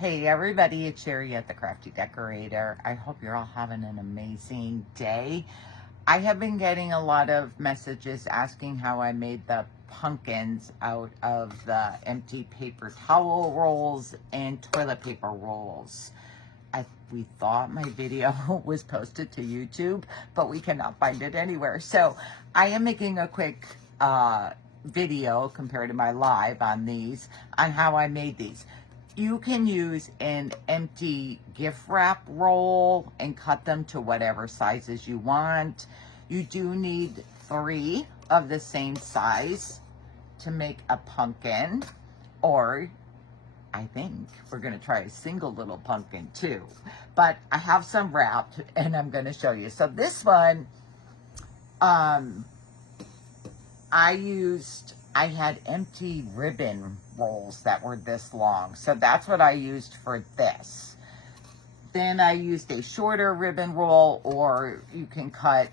Hey everybody, it's Sherry at the Crafty Decorator. I hope you're all having an amazing day. I have been getting a lot of messages asking how I made the pumpkins out of the empty paper towel rolls and toilet paper rolls. We thought my video was posted to YouTube, but we cannot find it anywhere. So I am making a quick video compared to my live on these on how I made these. You can use an empty gift wrap roll and cut them to whatever sizes you want. You do need 3 of the same size to make a pumpkin, or I think we're going to try a single little pumpkin too. But I have some wrapped and I'm going to show you. So this one, I had empty ribbon rolls that were this long. So that's what I used for this. Then I used a shorter ribbon roll, or you can cut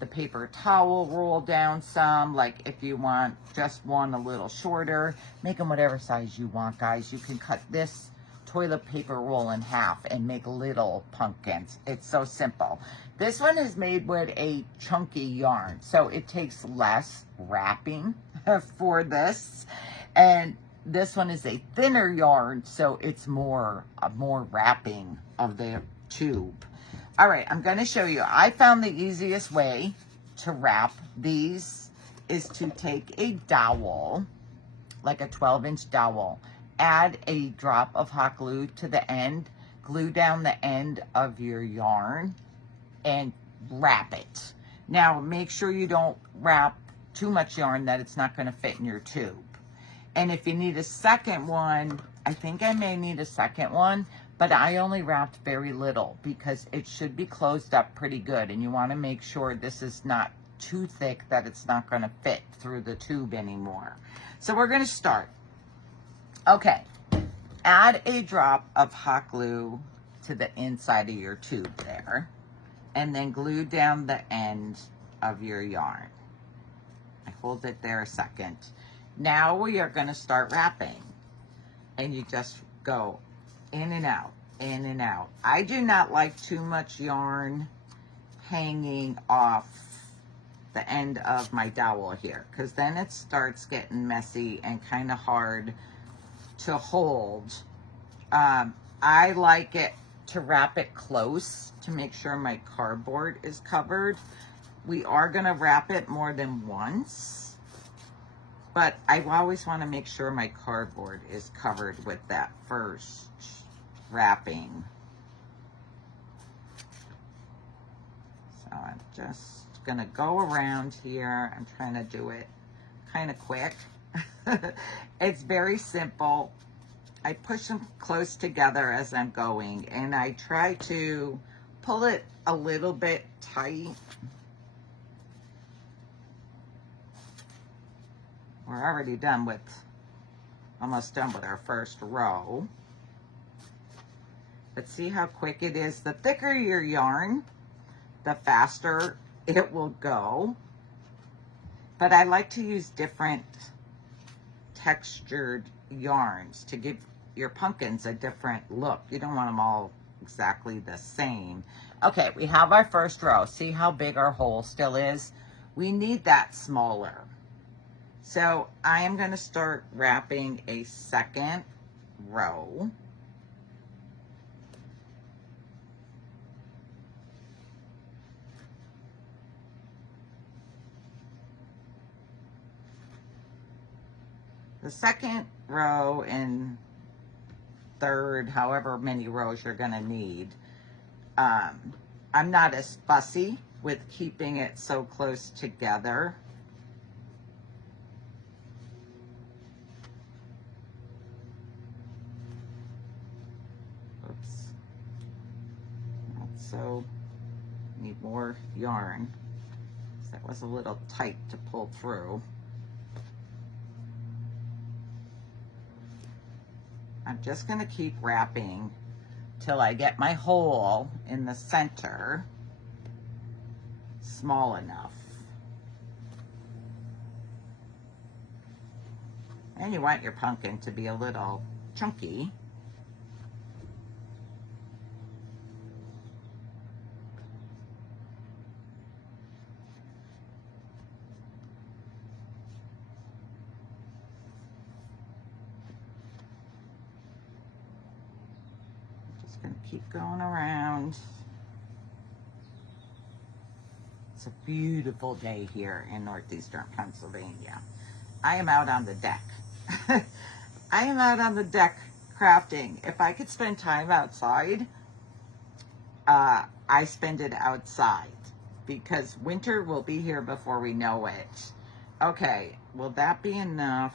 the paper towel roll down some, like if you want just one a little shorter. Make them whatever size you want, guys. You can cut this toilet paper roll in half and make little pumpkins. It's so simple. This one is made with a chunky yarn, so it takes less wrapping for this. And this one is a thinner yarn, so it's more wrapping of the tube. All right, I'm going to show you. I found the easiest way to wrap these is to take a dowel, like a 12-inch dowel, add a drop of hot glue to the end, glue down the end of your yarn, and wrap it. Now, make sure you don't wrap too much yarn that it's not going to fit in your tube. And if you need a second one, I think I may need a second one, but I only wrapped very little because it should be closed up pretty good. And you want to make sure this is not too thick that it's not going to fit through the tube anymore. So we're going to start. Okay, add a drop of hot glue to the inside of your tube there, and then glue down the end of your yarn. I hold it there a second. Now we are going to start wrapping, and you just go in and out, in and out. I do not like too much yarn hanging off the end of my dowel here, because then it starts getting messy and kind of hard to hold. I like it to wrap it close to make sure my cardboard is covered. We are going to wrap it more than once, but I always want to make sure my cardboard is covered with that first wrapping. So I'm just going to go around here. I'm trying to do it kind of quick. It's very simple. I push them close together as I'm going, and I try to pull it a little bit tight. We're already almost done with our first row. But see how quick it is? The thicker your yarn, the faster it will go. But I like to use different textured yarns to give your pumpkins a different look. You don't want them all exactly the same. Okay, we have our first row. See how big our hole still is? We need that smaller. So I am going to start wrapping a second row. The second row and third, however many rows you're going to need. I'm not as fussy with keeping it so close together. Oops. So, need more yarn. That was a little tight to pull through. I'm just going to keep wrapping till I get my hole in the center small enough. And you want your pumpkin to be a little chunky. Just gonna keep going around. It's a beautiful day here in northeastern Pennsylvania. I am out on the deck. I am out on the deck crafting. If I could spend time outside, I spend it outside because winter will be here before we know it. Okay, will that be enough?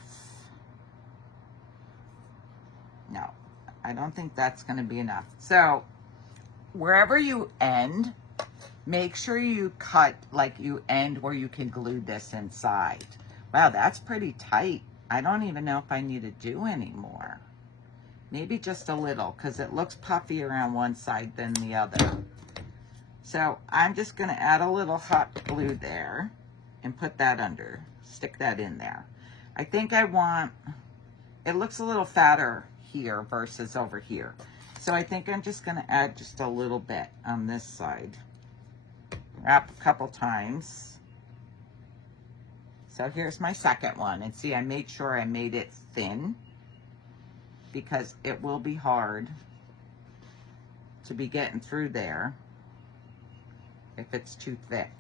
No, I don't think that's going to be enough. So wherever you end, make sure you cut like you end where you can glue this inside. Wow, that's pretty tight. I don't even know if I need to do any more. Maybe just a little because it looks puffy around one side than the other. So I'm just going to add a little hot glue there and put that under. Stick that in there. I think I want, it looks a little fatter here versus over here. So I think I'm just going to add just a little bit on this side. Wrap a couple times. So here's my second one. And see, I made sure I made it thin because it will be hard to be getting through there if it's too thick.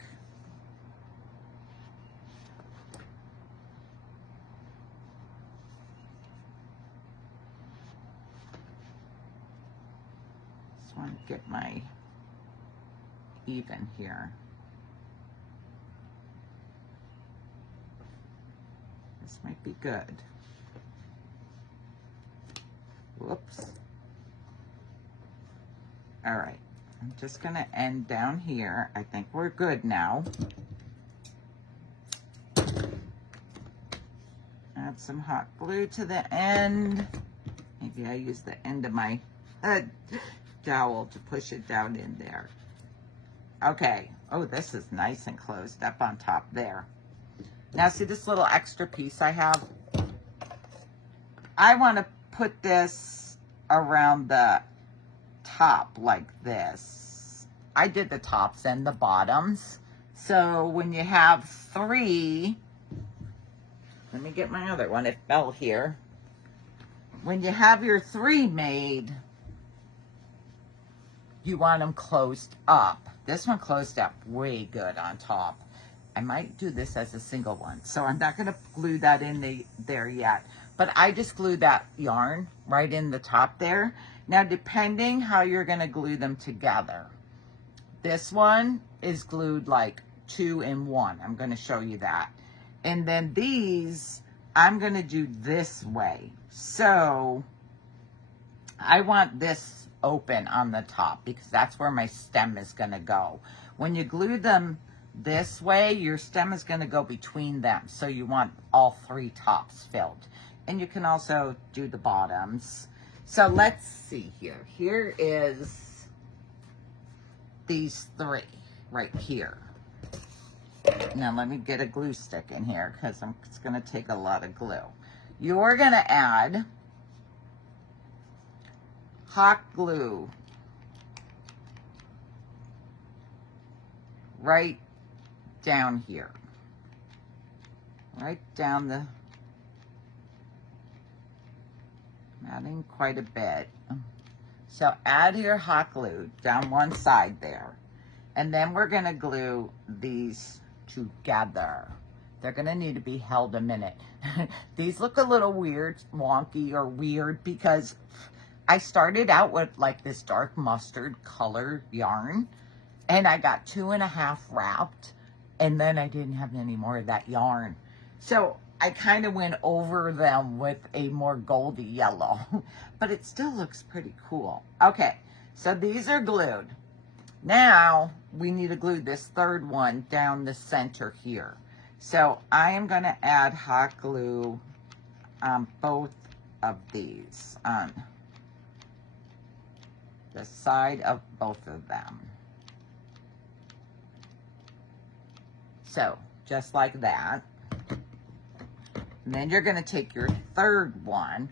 Just want to get my even here. This might be good. Whoops. All right, I'm just gonna end down here. I think we're good now. Add some hot glue to the end. Maybe I use the end of my dowel to push it down in there. Okay, oh, this is nice and closed up on top there. Now see this little extra piece I have? I want to put this around the top like this. I did the tops and the bottoms. So when you have three, let me get my other one, it fell here. When you have your three made, you want them closed up. This one closed up way good on top. I might do this as a single one, so I'm not going to glue that in there yet. But I just glued that yarn right in the top there. Now, depending how you're going to glue them together, this one is glued like 2 in 1. I'm going to show you that. And then these, I'm going to do this way. So I want this open on the top because that's where my stem is going to go. When you glue them this way, your stem is going to go between them. So you want all three tops filled. And you can also do the bottoms. So let's see here. Here is these three right here. Now let me get a glue stick in here because it's going to take a lot of glue. You're going to add hot glue right down here, right down the, adding quite a bit. So add your hot glue down one side there, and then we're going to glue these together. They're going to need to be held a minute. These look a little weird, wonky or weird because I started out with like this dark mustard color yarn and I got 2.5 wrapped. And then I didn't have any more of that yarn. So I kind of went over them with a more goldy yellow, but it still looks pretty cool. Okay, so these are glued. Now we need to glue this third one down the center here. So I am going to add hot glue on both of these, on the side of both of them. So, just like that. And then you're going to take your third one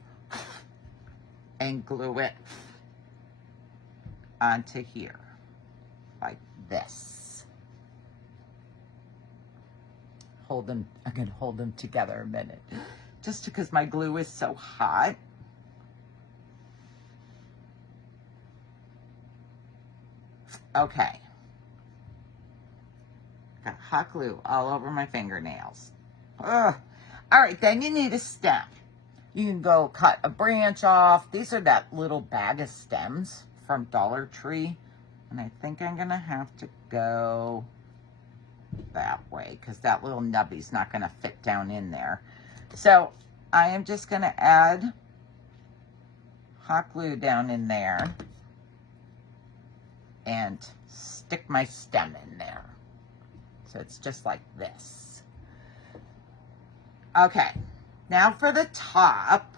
and glue it onto here, like this. Hold them, I'm going to hold them together a minute, just because my glue is so hot. Okay. Got hot glue all over my fingernails. Ugh. All right, then you need a stem. You can go cut a branch off. These are that little bag of stems from Dollar Tree. And I think I'm going to have to go that way because that little nubby's not going to fit down in there. So I am just going to add hot glue down in there and stick my stem in there. So it's just like this. Okay, now for the top,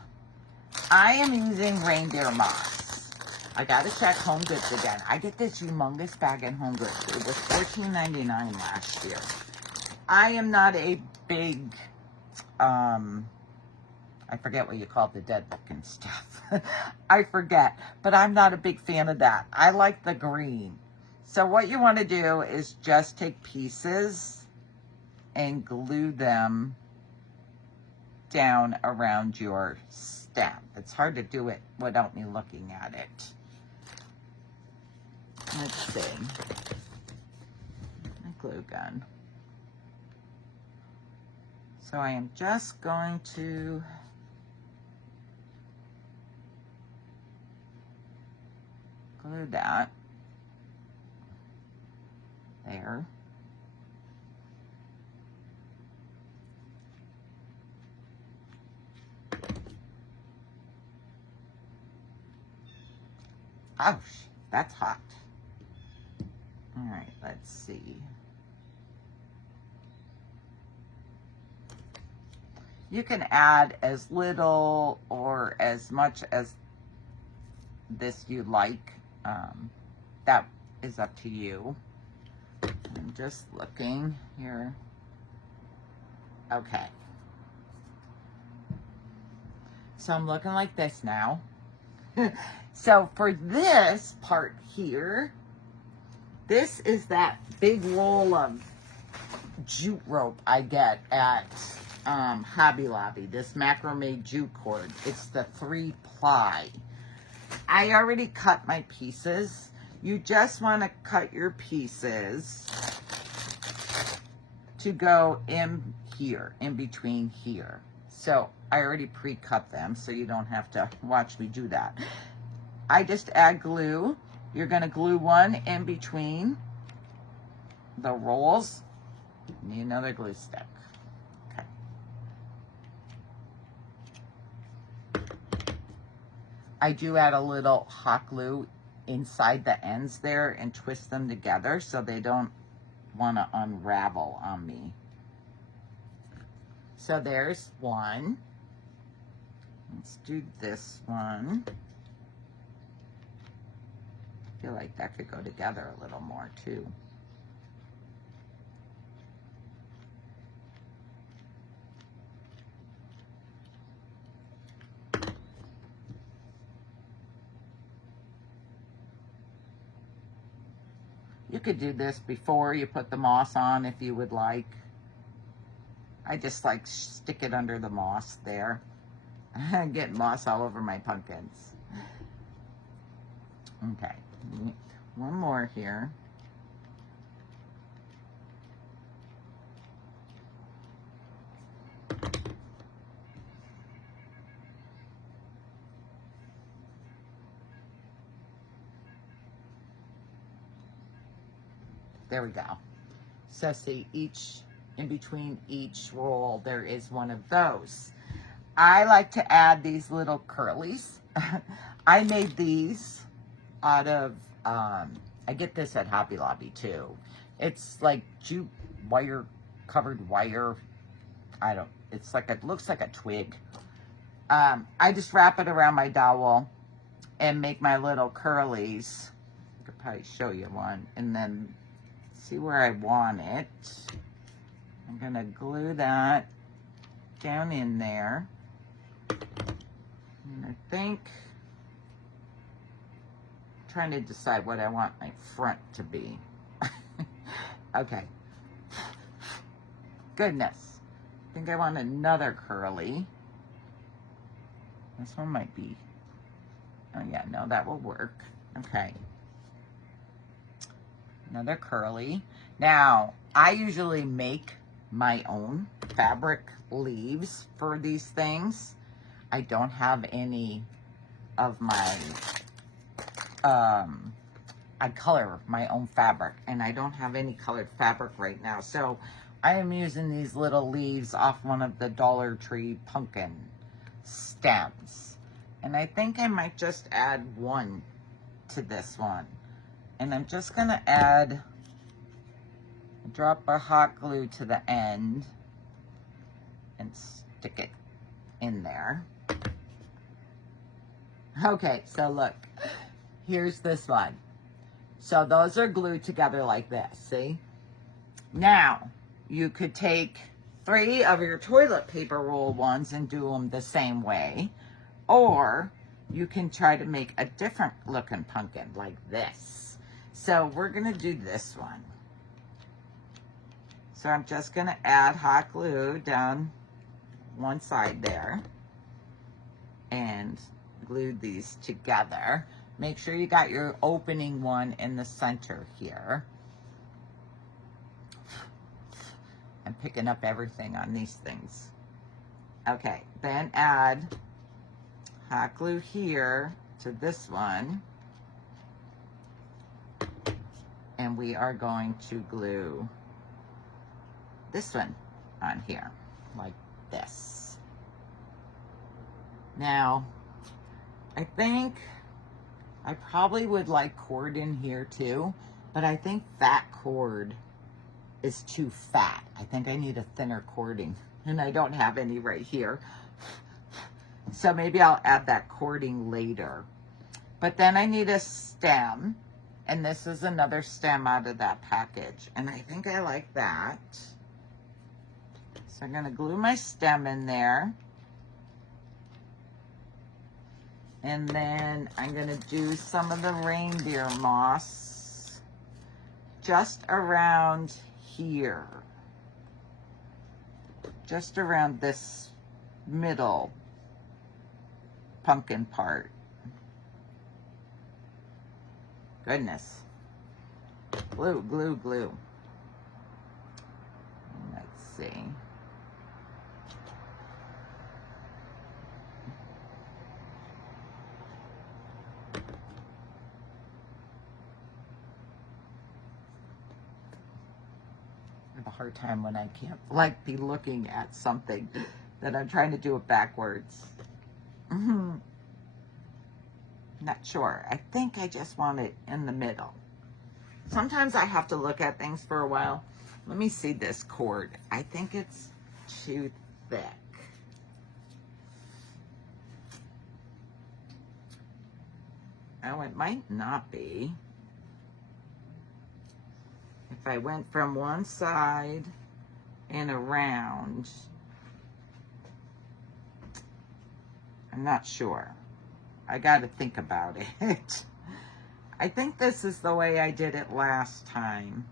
I am using reindeer moss. I gotta check Home Goods again. I get this humongous bag in Home Goods. It was $14.99 last year. I am not a big, I forget what you call the dead looking stuff. I forget, but I'm not a big fan of that. I like the green. So what you want to do is just take pieces and glue them down around your stem. It's hard to do it without me looking at it. Let's see. My glue gun. So I am just going to glue that there. Ouch, that's hot. All right, let's see. You can add as little or as much as this you like. That is up to you. I'm just looking here. Okay. So I'm looking like this now. So for this part here, this is that big roll of jute rope I get at Hobby Lobby, this macrame jute cord. It's the 3-ply. I already cut my pieces. You just want to cut your pieces to go in here, in between here. So I already pre-cut them, so you don't have to watch me do that. I just add glue. You're going to glue one in between the rolls. Need another glue stick. Okay. I do add a little hot glue inside the ends there and twist them together so they don't want to unravel on me. So there's one. Let's do this one. I feel like that could go together a little more too. You could do this before you put the moss on if you would like. I just like stick it under the moss there. I'm getting moss all over my pumpkins. Okay, one more here. There we go. So see, in between each roll, there is one of those. I like to add these little curlies. I made these out of, I get this at Hobby Lobby too. It's like jute wire, covered wire. It's like, it looks like a twig. I just wrap it around my dowel and make my little curlies. I could probably show you one. And then see where I want it. I'm gonna glue that down in there. And I think, I'm trying to decide what I want my front to be. Okay. Goodness. I think I want another curly. This one might be, oh yeah, no, that will work. Okay. Another curly. Now, I usually make my own fabric leaves for these things. I don't have any of my, I color my own fabric, and I don't have any colored fabric right now. So I am using these little leaves off one of the Dollar Tree pumpkin stems. And I think I might just add one to this one. And I'm just gonna add a drop of hot glue to the end and stick it in there. Okay, so look, here's this one. So those are glued together like this, see? Now, you could take 3 of your toilet paper roll ones and do them the same way, or you can try to make a different looking pumpkin like this. So we're gonna do this one. So I'm just gonna add hot glue down one side there and glue these together. Make sure you got your opening one in the center here. I'm picking up everything on these things. Okay, then add hot glue here to this one. And we are going to glue this one on here, like this. Now, I think I probably would like cord in here too, but I think fat cord is too fat. I think I need a thinner cording, and I don't have any right here. So maybe I'll add that cording later. But then I need a stem, and this is another stem out of that package, and I think I like that. So I'm gonna glue my stem in there. And then I'm gonna do some of the reindeer moss just around here. Just around this middle pumpkin part. Goodness. Glue, glue, glue. Let's see. I have a hard time when I can't like be looking at something that I'm trying to do it backwards. Not sure. I think I just want it in the middle. Sometimes I have to look at things for a while. Let me see this cord. I think it's too thick. Oh, it might not be. If I went from one side and around, I'm not sure. I got to think about it. I think this is the way I did it last time.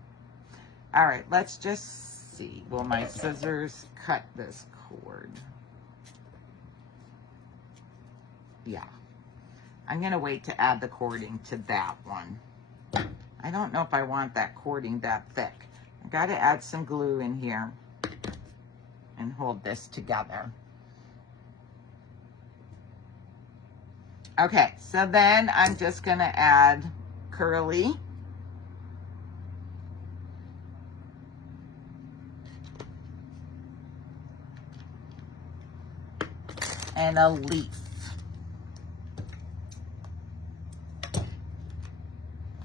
All right, let's just see. Will my scissors cut this cord? Yeah. I'm going to wait to add the cording to that one. I don't know if I want that cording that thick. I got to add some glue in here and hold this together. Okay, so then I'm just going to add curly. And a leaf.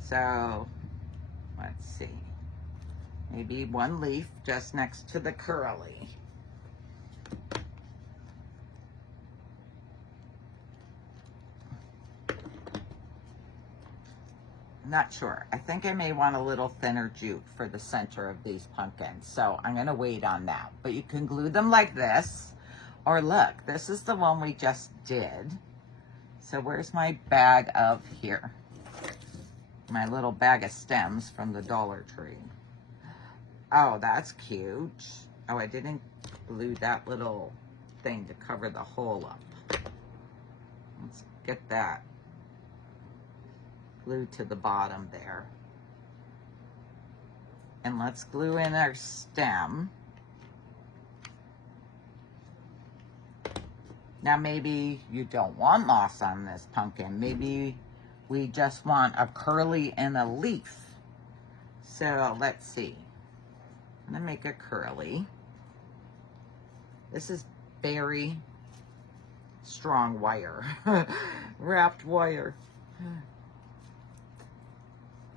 So, let's see. Maybe one leaf just next to the curly. Not sure. I think I may want a little thinner jute for the center of these pumpkins. So I'm going to wait on that. But you can glue them like this. Or look, this is the one we just did. So where's my bag of here? My little bag of stems from the Dollar Tree. Oh, that's cute. Oh, I didn't glue that little thing to cover the hole up. Let's get that glued to the bottom there. And let's glue in our stem. Now maybe you don't want moss on this pumpkin. Maybe we just want a curly and a leaf. So let's see. I'm gonna make a curly. This is very strong wire, wrapped wire.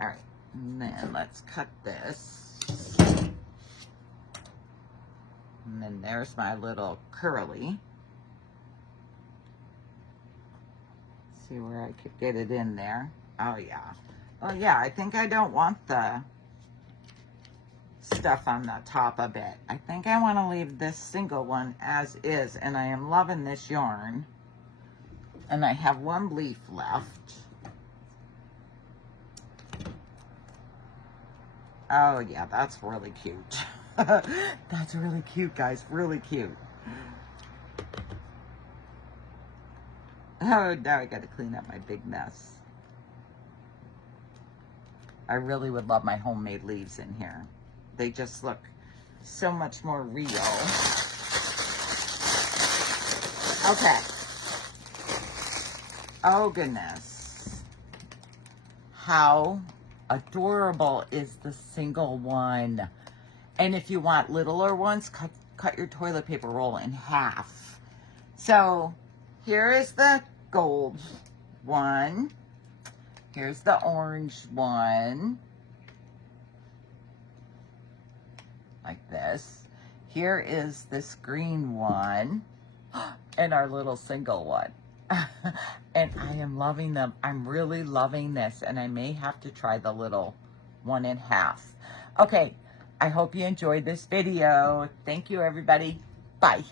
All right, and then let's cut this. And then there's my little curly. See where I could get it in there. Oh yeah. Oh yeah, I think I don't want the stuff on the top of it. I think I want to leave this single one as is, and I am loving this yarn. And I have one leaf left. Oh yeah, that's really cute. That's really cute, guys, really cute. Oh, now I got to clean up my big mess. I really would love my homemade leaves in here. They just look so much more real. Okay. Oh, goodness. How adorable is the single one. And if you want littler ones, cut your toilet paper roll in half. So here is the gold one. Here's the orange one. Like this. Here is this green one. And our little single one. And I am loving them. I'm really loving this. And I may have to try the little one in half. Okay. I hope you enjoyed this video. Thank you, everybody. Bye.